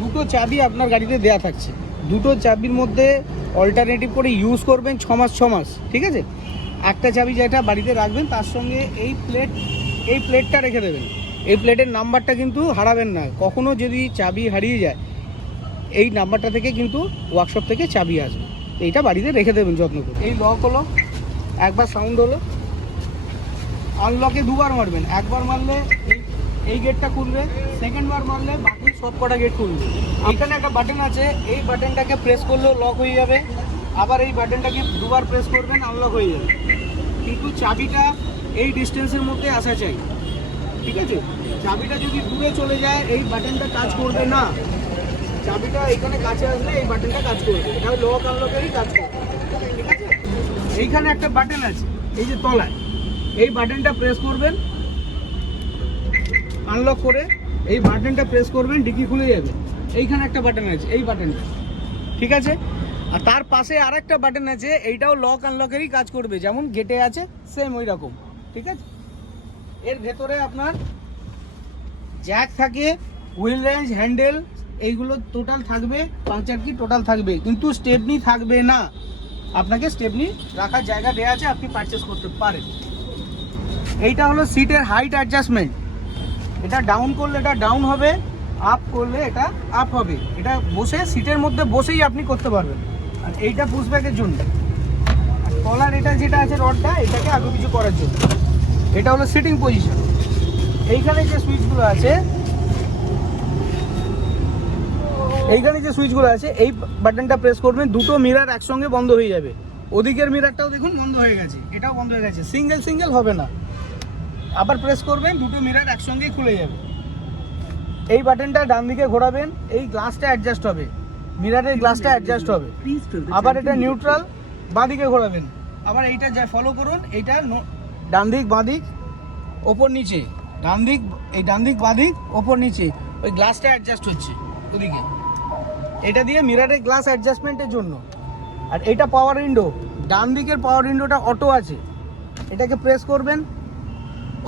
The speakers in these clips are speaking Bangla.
দুটো চাবি আপনার গাড়িতে দেয়া থাকছে, দুটো চাবির মধ্যে অল্টারনেটিভ করে ইউজ করবেন 6 মাস 6 মাস, ঠিক আছে। একটা চাবি যেটা বাড়িতে রাখবেন তার সঙ্গে এই প্লেটটা রেখে দেবেন। এই প্লেটের নাম্বারটা কিন্তু হারাবেন না, কখনো যদি চাবি হারিয়ে যায় এই নাম্বারটা থেকে কিন্তু ওয়ার্কশপ থেকে চাবি আসবে, এইটা বাড়িতে রেখে দেবেন যত্ন করে। এই লক হলো, একবার সাউন্ড হলো, আনলকে দুবার মারবেন, একবার মারলে এই গেটটা খুলবে, সেকেন্ড বার মারলে বাকি সব কটা গেট খুলবে। এখানে একটা বাটন আছে, এই বাটনটাকে প্রেস করলেও লক হয়ে যাবে, আবার এই বাটনটাকে দুবার প্রেস করবেন আনলক হয়ে যাবে। কিন্তু চাবিটা এই ডিস্টেন্সের মধ্যে আসা চাই, ঠিক আছে। চাবিটা যদি দূরে চলে যায় এই বাটনটা কাজ করবে না, চাবিটা এখানে কাছে আসলে এই বাটনটা কাজ করবে, এটা লক আনলকেরই কাজ করবে, ঠিক আছে। এইখানে একটা বাটন আছে এই যে তলায়, এই বাটনটা প্রেস করবেন আনলক করে, এই বাটনটা প্রেস করবেন ডিকি খুলে যাবে। এইখানে একটা বাটন আছে, এই বাটনটা, ঠিক আছে। আর তার পাশে আরেকটা বাটন আছে, এইটাও লক আনলকেরই কাজ করবে, যেমন গেটে আছে সেম ওই রকম, ঠিক আছে। এর ভেতরে আপনার জ্যাক থাকে, হুইল রেঞ্জ, হ্যান্ডেল, এইগুলো টোটাল থাকবে, পাংচার কি টোটাল থাকবে, কিন্তু স্টেপনি থাকবে না। আপনাকে স্টেপনি রাখার জায়গা দেওয়া আছে, আপনি পারচেস করতে পারেন। এইটা হলো সিটের হাইট অ্যাডজাস্টমেন্ট, এটা ডাউন করলে এটা ডাউন হবে, আপ করলে এটা আপ হবে, এটা বসে সিটের মধ্যে বসেই আপনি করতে পারবেন। আর এইটা পুশব্যাকের জন্য, আর তলার এটা যেটা আছে রডটা, এটাকে আগে কিছু করার জন্য। এটা হলো সিটিং পজিশন। এইখানে যে সুইচগুলো আছে, এই বাটনটা প্রেস করবেন, দুটো মিরর একসঙ্গে বন্ধ হয়ে যাবে। ওদিকের মিররটাও দেখুন বন্ধ হয়ে গেছে, এটাও বন্ধ হয়ে গেছে, সিঙ্গেল হবে না। আবার প্রেস করবেন, দুটো মিরর একসঙ্গেই খুলে যাবে। এই বাটনটা ডান দিকে ঘোরাবেন, এই গ্লাসটা অ্যাডজাস্ট হবে, মিররের গ্লাসটা অ্যাডজাস্ট হবে। আবার এটা নিউট্রাল, বাঁ দিকে ঘোরাবেন, আবার এইটা যা ফলো করুন, এইটা ডান দিক বাঁ দিক ওপর নিচে, ডান দিক বাঁ দিক ওপর নিচে, ওই গ্লাসটা অ্যাডজাস্ট হচ্ছে ওদিকে। এটা দিয়ে মিররের গ্লাস অ্যাডজাস্টমেন্টের জন্য। আর এটা পাওয়ার উইন্ডো, ডান দিকের পাওয়ার উইন্ডোটা অটো আছে, এটাকে প্রেস করবেন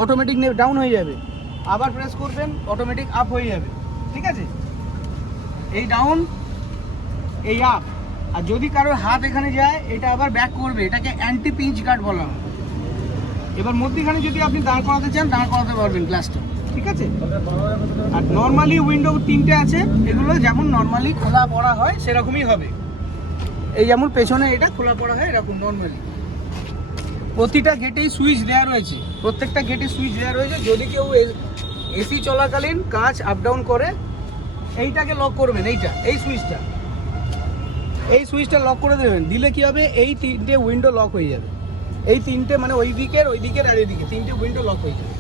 অটোমেটিক ডাউন হয়ে যাবে, আবার প্রেস করবেন অটোমেটিক আপ হয়ে যাবে, ঠিক আছে। এই ডাউন, এই আপ। আর যদি কারোর হাত এখানে যায় এটা আবার ব্যাক করবে, এটাকে অ্যান্টি পিঞ্চ গার্ড বলা হয়। এবার মধ্যখানে যদি আপনি দাঁড় করাতে চান দাঁড় করাতে পারবেন গ্লাসটা, ঠিক আছে। আর নর্মালি উইন্ডো 3টে আছে, এগুলো যেমন নর্মালি খোলা পড়া হয় সেরকমই হবে। এই যেমন পেছনে এটা খোলা পড়া হয় এরকম নর্মালি। প্রতিটা গেটেই সুইচ দেওয়া রয়েছে, প্রত্যেকটা গেটে সুইচ দেওয়া রয়েছে। যদি কেউ এসি চলাকালীন কাঁচ আপ ডাউন করে, এইটাকে লক করবেন, এই সুইচটা লক করে দেবেন, দিলে কি হবে, এই 3টে উইন্ডো লক হয়ে যাবে। এই 3টে মানে ওই দিকের আর এদিকে 3টে উইন্ডো লক হয়ে যাবে।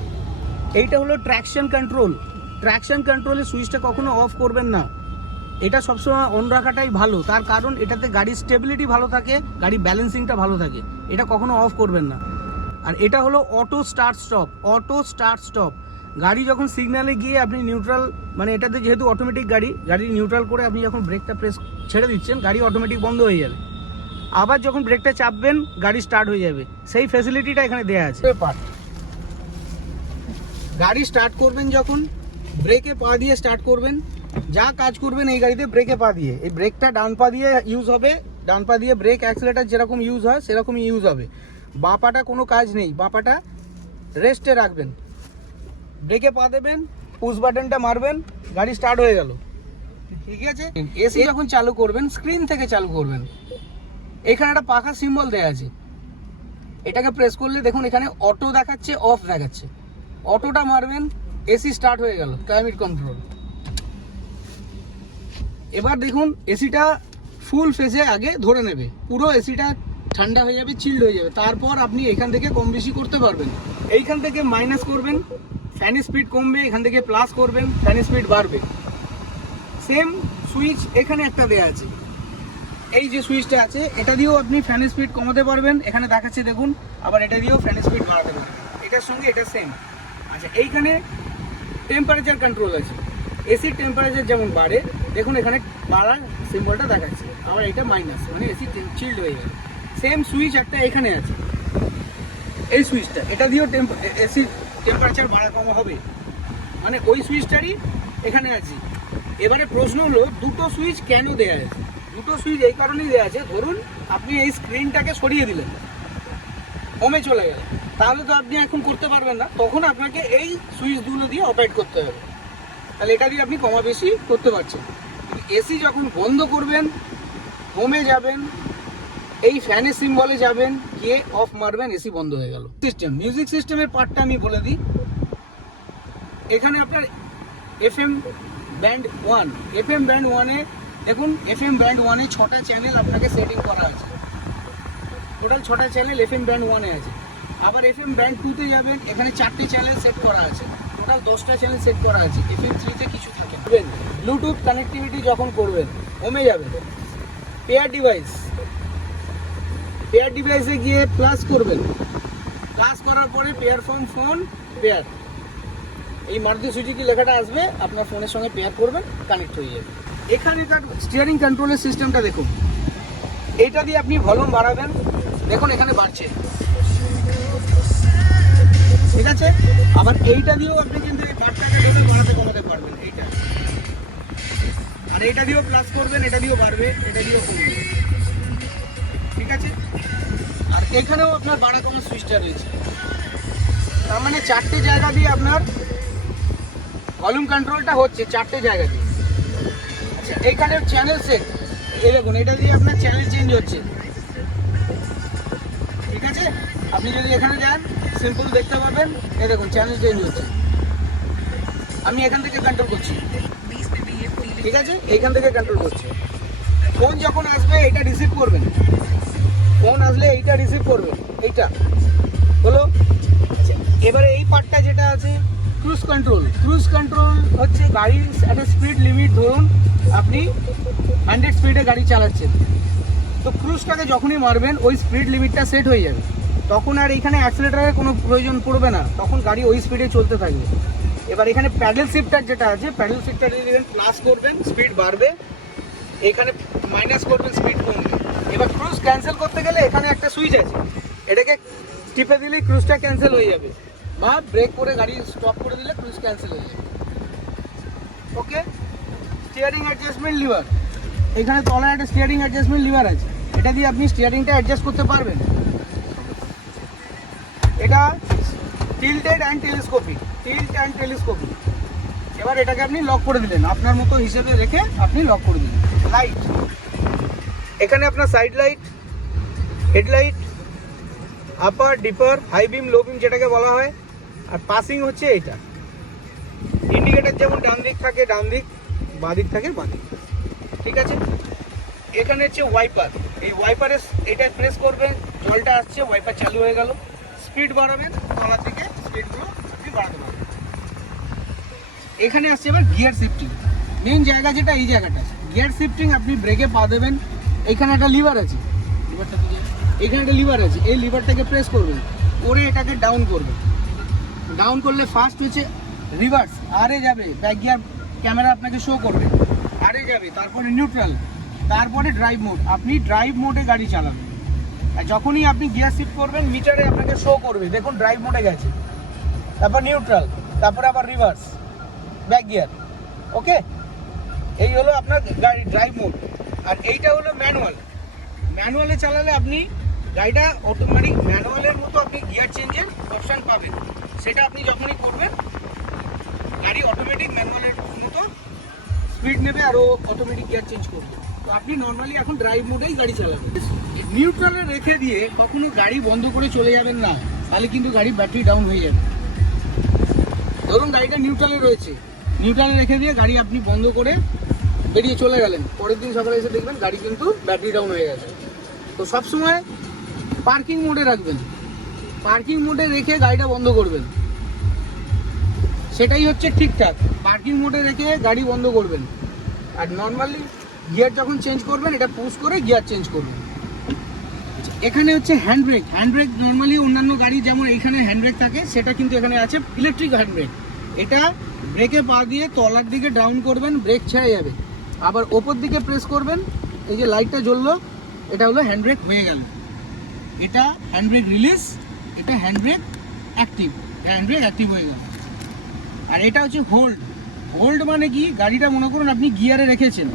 এইটা হলো ট্র্যাকশন কন্ট্রোলের সুইচটা কখনো অফ করবেন না, এটা সবসময় অন রাখাটাই ভালো। তার কারণ এটাতে গাড়ির স্টেবিলিটি ভালো থাকে, গাড়ির ব্যালেন্সিংটা ভালো থাকে, এটা কখনো অফ করবেন না। আর এটা হলো অটো স্টার্ট স্টপ। গাড়ি যখন সিগন্যালে গিয়ে আপনি নিউট্রাল, মানে এটাতে যেহেতু অটোমেটিক গাড়ি নিউট্রাল করে আপনি যখন ব্রেকটা ছেড়ে দিচ্ছেন, গাড়ি অটোমেটিক বন্ধ হয়ে যাবে। আবার যখন ব্রেকটা চাপবেন গাড়ি স্টার্ট হয়ে যাবে, সেই ফ্যাসিলিটিটা এখানে দেওয়া আছে। গাড়ি স্টার্ট করবেন যখন ব্রেকে পা দিয়ে স্টার্ট করবেন, যা কাজ করবেন এই গাড়িতে ব্রেকে পা দিয়ে, এই ব্রেকটা ডান পা দিয়ে ইউজ হবে, ডান পা দিয়ে ব্রেক অ্যাক্সিলারেটর যেরকম ইউজ হয় সেরকমই ইউজ হবে। বাঁ পাটা কোনো কাজ নেই, বাঁ পাটা রেস্টে রাখবেন, ব্রেকে পা দেবেন, পুশ বাটনটা মারবেন, গাড়ি স্টার্ট হয়ে গেল, ঠিক আছে। এসি যখন চালু করবেন স্ক্রিন থেকে চালু করবেন, এখানে একটা পাখা সিম্বল দেওয়া আছে, এটাকে প্রেস করলে দেখুন এখানে অটো দেখাচ্ছে, অফ দেখাচ্ছে, অটোটা মারবেন, এসি স্টার্ট হয়ে গেল, ক্লাইমেট কন্ট্রোল। এবার দেখুন এসিটা ফুল ফেজে আগে ধরে নেবে, পুরো এসিটা ঠান্ডা হয়ে যাবে, চিল্ড হয়ে যাবে, তারপর আপনি এখান থেকে কম বেশি করতে পারবেন। এইখান থেকে মাইনাস করবেন, ফ্যান স্পিড কমবে, এখান থেকে প্লাস করবেন, ফ্যান স্পিড বাড়বে। সেম সুইচ এখানে একটা দেওয়া আছে, এই যে সুইচটা আছে এটা দিয়েও আপনি ফ্যান স্পিড কমাতে পারবেন, এখানে দেখাচ্ছে দেখুন, আবার এটা দিয়েও ফ্যান স্পিড বাড়াতে পারবেন, এটার সঙ্গে এটা সেম। আচ্ছা, এইখানে টেম্পারেচার কন্ট্রোল আছে, এসির টেম্পারেচার যেমন বাড়ে দেখুন এখানে বাড়ার সিম্বলটা দেখাচ্ছে, আবার এটা মাইনাস, মানে এসি চিল্ড হয়ে যাবে। সেম সুইচ একটা এখানে আছে, এই সুইচটা, এটা দিয়েও এসি টেম্পারেচার বাড়া কমা হবে, মানে ওই সুইচটারই এখানে আছে, এবারে প্রশ্ন হলো দুটো সুইচ কেন দেয়া আছে? দুটো সুইচ এই কারণেই দেওয়া আছে, ধরুন আপনি এই স্ক্রিনটাকে সরিয়ে দিলেন, হোমে চলে গেল, তাহলে তো আপনি এখন করতে পারবেন না, তখন আপনাকে এই সুইচ দুটো দিয়ে অপারেট করতে হবে। তাহলে এটা দিয়ে আপনি কমা বেশি করতে পারছেন। এসি যখন বন্ধ করবেন, হোমে যাবেন, এই ফ্যানের সিম্বলে যাবেন, গিয়ে অফ মারবেন, এসি বন্ধ হয়ে গেল। সিস্টেম, মিউজিক সিস্টেমের পার্টটা আমি বলে দিই। এখানে আপনার এফএম ব্যান্ড 1, এফএম ব্যান্ড 1-এ দেখুন, এফএম ব্যান্ড 1-এ 6টা চ্যানেল আপনাকে সেটিং করা আছে, টোটাল 6টা চ্যানেল এফএম ব্যান্ড 1-এ আছে। আবার এফএম ব্যান্ড 2-তে যাবেন, এখানে 4টে চ্যানেল সেট করা আছে, টোটাল 10টা চ্যানেল সেট করা আছে। এফএম 3-তে কিছু থাকে না। ব্লুটুথ কানেক্টিভিটি যখন করবেন, হোমে যাবেন, পেয়ার ডিভাইসে গিয়ে প্লাস করবেন, প্লাস করার পরে পেয়ার ফোন পেয়ার, এই মারুতি সুজুকি লেখাটা আসবে, আপনার ফোনের সঙ্গে পেয়ার করবেন, কানেক্ট হয়ে যাবে। এখানকার স্টিয়ারিং কন্ট্রোলের সিস্টেমটা দেখুন, এইটা দিয়ে আপনি ভলিউম বাড়াবেন, দেখুন এখানে বাড়ছে, ঠিক আছে। আবার এইটা দিয়েও আপনি কিন্তু এই বারটাকে লেভেল বাড়াতে কমাতে পারবেন, এইটা। আর এইটা দিয়েও প্লাস করবেন, এটা দিয়েও বাড়বে, এটা দিয়েও কমবে, ঠিক আছে। আর এখানেও আপনার বাড়া কমার সুইচটা রয়েছে, তার মানে 4টে জায়গা দিয়ে আপনার ভলিউম কন্ট্রোলটা হচ্ছে, 4টে জায়গা দিয়ে। আচ্ছা, এইখানে চ্যানেল সেট, এই দেখুন, এটা দিয়ে আপনার চ্যানেল চেঞ্জ হচ্ছে, ঠিক আছে। আপনি যদি এখানে যান, সিম্পল দেখতে পাবেন, এই দেখুন চ্যানেল চেঞ্জ হচ্ছে, আমি এখান থেকে কন্ট্রোল করছি, ঠিক আছে, এইখান থেকে কন্ট্রোল করছি। ফোন যখন আসবে এটা রিসিভ করবেন, ফোন আসলে এইটা রিসিভ করবেন, এইটা হলো। এবারে এই পার্টটা যেটা আছে ক্রুজ কন্ট্রোল হচ্ছে গাড়ির একটা স্পিড লিমিট, ধরুন আপনি 100 স্পিডে গাড়ি চালাচ্ছেন, তো ক্রুজটাকে যখনই মারবেন ওই স্পিড লিমিটটা সেট হয়ে যাবে, তখন আর এখানে অ্যাক্সিলারেটরের কোনো প্রয়োজন পড়বে না, তখন গাড়ি ওই স্পিডে চলতে থাকবে। এবার এখানে প্যাডেল শিফটার যেটা আছে, প্যাডেল শিফটার যদি প্লাস করবেন স্পিড বাড়বে, এখানে মাইনাস করবেন স্পিড কমবে। এবার ক্রুজ ক্যান্সেল করতে গেলে এখানে একটা সুইচ আছে, এটাকে টিপে দিলেই ক্রুজটা ক্যান্সেল হয়ে যাবে, বা ব্রেক করে গাড়ি স্টপ করে দিলে ক্রুজ ক্যান্সেল হয়ে যাবে। ওকে, স্টিয়ারিং অ্যাডজাস্টমেন্ট লিভার, এখানে তলায় একটা স্টিয়ারিং অ্যাডজাস্টমেন্ট লিভার আছে, এটা দিয়ে আপনি স্টিয়ারিংটা অ্যাডজাস্ট করতে পারবেন। এটা টিল্টেড অ্যান্ড টেলিস্কোপিক, এবার এটাকে আপনি লক করে দিলেন, আপনার মতো হিসেবে রেখে আপনি লক করে দিলেন। লাইট, এখানে আপনার সাইড লাইট, হেডলাইট, আপার ডিপার, হাই বিম, লো বিম যেটাকে বলা হয়, আর পাসিং হচ্ছে এইটা। ইন্ডিকেটার যেমন ডান দিক থাকে ডান দিক, বাঁ দিক থাকে বাঁ দিক, ঠিক আছে। এখানে হচ্ছে ওয়াইপার, এই ওয়াইপারে এটা প্রেস করবেন, জলটা আসছে, ওয়াইপার চালু হয়ে গেল, স্পিড বাড়াবেন, তলার দিকে স্পিডগুলো আপনি বাড়াতে পারবেন। এখানে আসছে এবার গিয়ার শিফটিং, মেন জায়গা যেটা এই জায়গাটা, গিয়ার শিফটিং আপনি ব্রেকে পা দেবেন, এখানে একটা লিভার আছে, এখানে একটা লিভার আছে, এই লিভারটাকে প্রেস করবেন, করে এটাকে ডাউন করবেন, ডাউন করলে ফার্স্ট হচ্ছে রিভার্স, আরে যাবে, ব্যাক গিয়ার ক্যামেরা আপনাকে শো করবে, আরে যাবে, তারপরে নিউট্রাল, তারপরে ড্রাইভ মোড, আপনি ড্রাইভ মোডে গাড়ি চালাবেন। আর যখনই আপনি গিয়ার শিফট করবেন মিটারে আপনাকে শো করবে, দেখুন ড্রাইভ মোডে গেছে, তারপর নিউট্রাল, তারপরে আবার রিভার্স, ব্যাক গিয়ার। ওকে, এই হলো আপনার গাড়ি ড্রাইভ মোড। আর এইটা হলো ম্যানুয়ালে চালালে আপনি গাড়িটা অটোমেটিক ম্যানুয়ালের মতো আপনি গিয়ার চেঞ্জের অপশান পাবেন, সেটা আপনি যখনই করবেন গাড়ি অটোমেটিক ম্যানুয়ালের মতো স্পিড নেবে আর ও অটোমেটিক গিয়ার চেঞ্জ করবে। তো আপনি নর্মালি এখন ড্রাইভ মোডেই গাড়ি চালাবেন। নিউট্রালে রেখে দিয়ে কখনো গাড়ি বন্ধ করে চলে যাবেন না, তাহলে কিন্তু গাড়ি ব্যাটারি ডাউন হয়ে যাবে। ধরুন গাড়িটা নিউট্রালে রয়েছে, নিউট্রালে রেখে দিয়ে গাড়ি আপনি বন্ধ করে বেরিয়ে চলে গেলেন, পরের দিন সকালে এসে দেখবেন গাড়ি কিন্তু ব্যাটারি ডাউন হয়ে গেছে। তো সবসময় পার্কিং মোডে রাখবেন, পার্কিং মোডে রেখে গাড়িটা বন্ধ করবেন, সেটাই হচ্ছে ঠিকঠাক। পার্কিং মোডে রেখে গাড়ি বন্ধ করবেন, আর নর্মালি গিয়ার যখন চেঞ্জ করবেন এটা পুশ করে গিয়ার চেঞ্জ করবেন। এখানে হচ্ছে হ্যান্ড ব্রেক নর্মালি অন্যান্য গাড়ি যেমন এইখানে হ্যান্ড ব্রেক থাকে, সেটা কিন্তু এখানে আছে ইলেকট্রিক হ্যান্ড ব্রেক। এটা ব্রেকে পা দিয়ে তলার দিকে ডাউন করবেন, ব্রেক ছেড়ে যাবে, আবার ওপর দিকে প্রেস করবেন, এই যে লাইটটা জ্বললো, এটা হলো হ্যান্ড ব্রেক হয়ে গেল। এটা হ্যান্ড ব্রেক রিলিজ, এটা হ্যান্ড ব্রেক অ্যাক্টিভ হয়ে গেল। আর এটা হচ্ছে হোল্ড, হোল্ড মানে কি, গাড়িটা মনে করুন আপনি গিয়ারে রেখেছেন,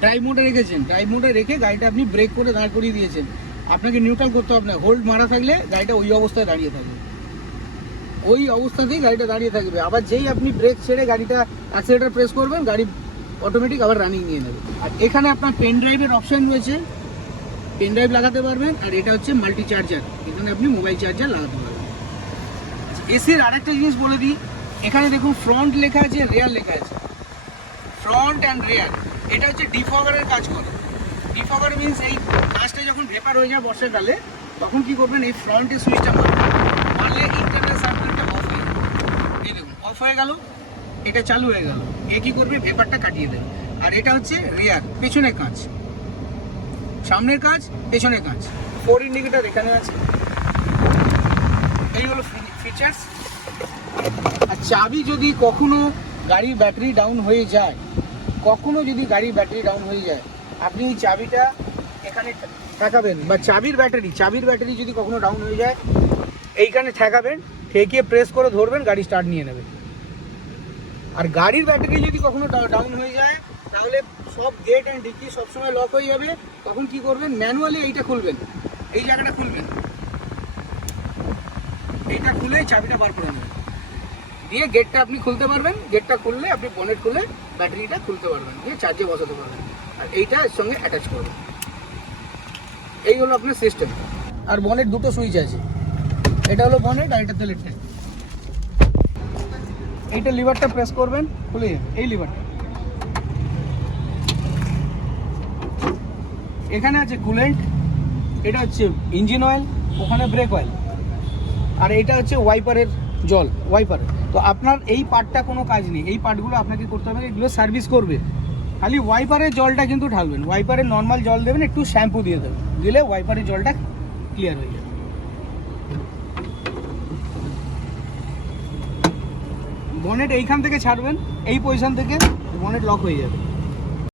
ড্রাইভ মোডে রেখেছেন, ড্রাইভ মোডে রেখে গাড়িটা আপনি ব্রেক করে দাঁড় করিয়ে দিয়েছেন, আপনাকে নিউট্রাল করতে হবে না। হোল্ড মারা থাকলে গাড়িটা ওই অবস্থায় দাঁড়িয়ে থাকবে, ওই অবস্থাতেই গাড়িটা দাঁড়িয়ে থাকবে। আবার যেই আপনি ব্রেক ছেড়ে গাড়িটা অ্যাক্সিলারেটর প্রেস করবেন, গাড়ি অটোমেটিক আবার রানিং নিয়ে নেবে। আর এখানে আপনার পেন ড্রাইভের অপশান রয়েছে, পেন ড্রাইভ লাগাতে পারবেন। আর এটা হচ্ছে মাল্টি চার্জার, এখানে আপনি মোবাইল চার্জার লাগাতে পারবেন। এসির আরেকটা জিনিস বলে দিই, এখানে দেখুন ফ্রন্ট লেখা আছে, রেয়ার লেখা আছে, ফ্রন্ট অ্যান্ড রেয়ার। এটা হচ্ছে ডিফগারের কাজ করে। ডিফগার মিনস এই কাজটা যখন ভেপার হয়ে যায় বর্ষাকালে, তখন কি করবেন, এই ফ্রন্টের সুইচটা মারবেন, মারলে ইন্টারনাল সার্কুলেটটা অফ হয়ে যাবে। এই দেখুন অফ হয়ে গেল, এটা চালু হয়ে গেল, এ কি করবে, ভেপারটা কাটিয়ে দেবে। আর এটা হচ্ছে রেয়ার, পেছনের কাজ, সামনের কাজ, পেছনের কাজ। 4 ইন্ডিকেটর এখানে আছে। এই হলো ফিচার্স। আর চাবি যদি কখনো গাড়ির ব্যাটারি ডাউন হয়ে যায়, কখনো যদি গাড়ির ব্যাটারি ডাউন হয়ে যায়, আপনি এই চাবিটা এখানে ঠেকাবেন, বা চাবির ব্যাটারি যদি কখনো ডাউন হয়ে যায়, এইখানে ঠেকাবেন, ঠেকিয়ে প্রেস করে ধরবেন, গাড়ি স্টার্ট নিয়ে নেবে। আর গাড়ির ব্যাটারি যদি কখনো ডাউন হয়ে যায়, তাহলে সব গেট অ্যান্ড ডিকি সবসময় লক হয়ে যাবে। তখন কি করবেন, ম্যানুয়ালি এইটা খুলবেন, এই জায়গাটা খুলবেন, এইটা খুলে চাবিটা বার করে নেবেন, দিয়ে গেটটা আপনি খুলতে পারবেন। গেটটা খুললে আপনি বনেট খুলে ব্যাটারিটা খুলতে পারবেন, দিয়ে চার্জে বসাতে পারবেন, আর এইটা এর সঙ্গে অ্যাটাচ করবেন। এই হলো আপনার সিস্টেম। আর বনেট দুটো সুইচ আছে, এটা হলো বনেট আর এটা তেলের ট্যাঙ্ক। এইটা লিভারটা প্রেস করবেন, খুলে যাবে এই লিভারটা। এখানে আছে কুলেন্ট, এটা হচ্ছে ইঞ্জিন অয়েল, ওখানে ব্রেক অয়েল, আর এটা হচ্ছে ওয়াইপারের জল, ওয়াইপার। তো আপনার এই পার্টটা কোনো কাজ নেই, এই পার্টগুলো আপনাকে করতে হবে, এগুলো সার্ভিস করবে। খালি ওয়াইপারের জলটা কিন্তু ঢালবেন, ওয়াইপারের নর্মাল জল দেবেন, একটু শ্যাম্পু দিয়ে দেবেন, দিলে ওয়াইপারের জলটা ক্লিয়ার হয়ে যাবে। বনেট এইখান থেকে ছাড়বেন, এই পজিশন থেকে বনেট লক হয়ে যাবে।